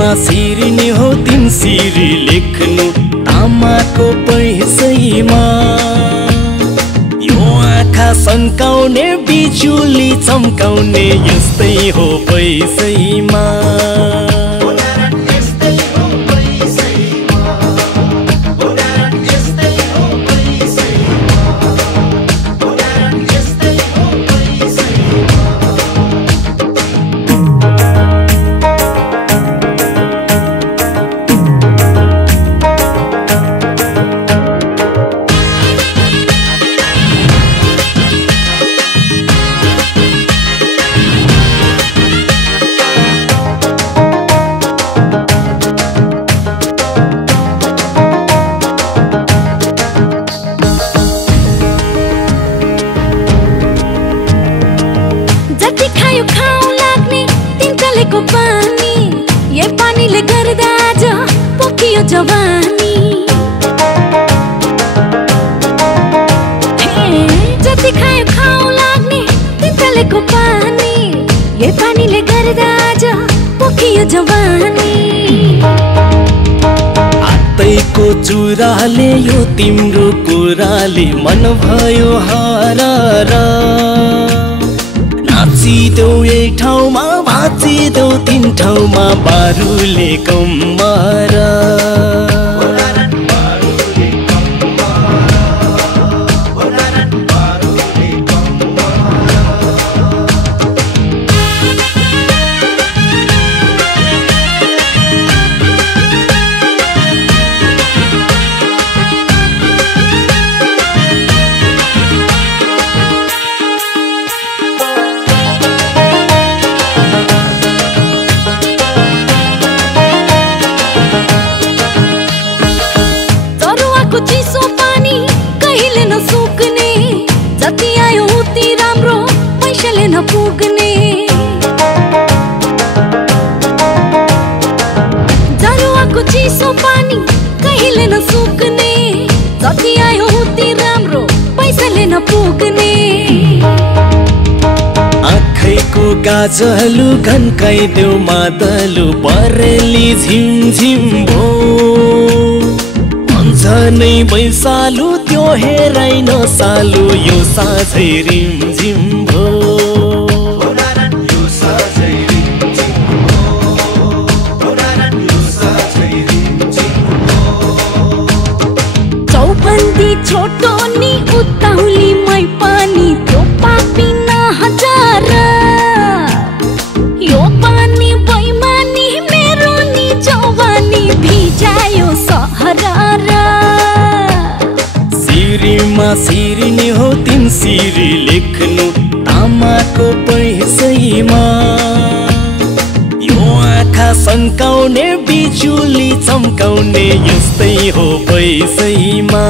सिरमा सिर्ने हो तिन सिरी लेख्नु तामाको पैसैमा यो आँखा सन्काउने बिजुली चम्काउने यस्तै हो पैसैमा पानी ये पानीले गर्दा आज पोखियो जवानी जति खायो खाऊ लाग्ने तिनतलेको पानी ये पानीले गर्दा आज पोखियो जवानी आतैको चुराले यो तिम्रो कुराले मन भयो हरारा नाचिदेऊ एक ठाउँमा भाँचिदेऊ तीन ठाउँमा बारुले कम्मरा चिसो पानी कहिले नसुक्ने जति आयो उति राम्रो पैसाले नपुग्ने जरुवाको चिसो पानी कहिले नसुक्ने जति आयो उति राम्रो पैसाले नपुग्ने आँखैको गाजलु घन्काइदेऊ मादलु बरेली झिमझिम भो झनै बैसालु त्यो हेराइ नसालु यो साझै रिमझिम भो चौबन्दी छोटो नि उताउली मै पानी त्यो पापी न हजार यो पानी बैमानी मेरो नि जवानी भिजायो सहरा सिरमा सिर्ने हो तिन सिरी लेख्नु तामाको पैसैमा यो आँखा सन्काउने बिजुली चम्काउने यस्तै हो पैसैमा।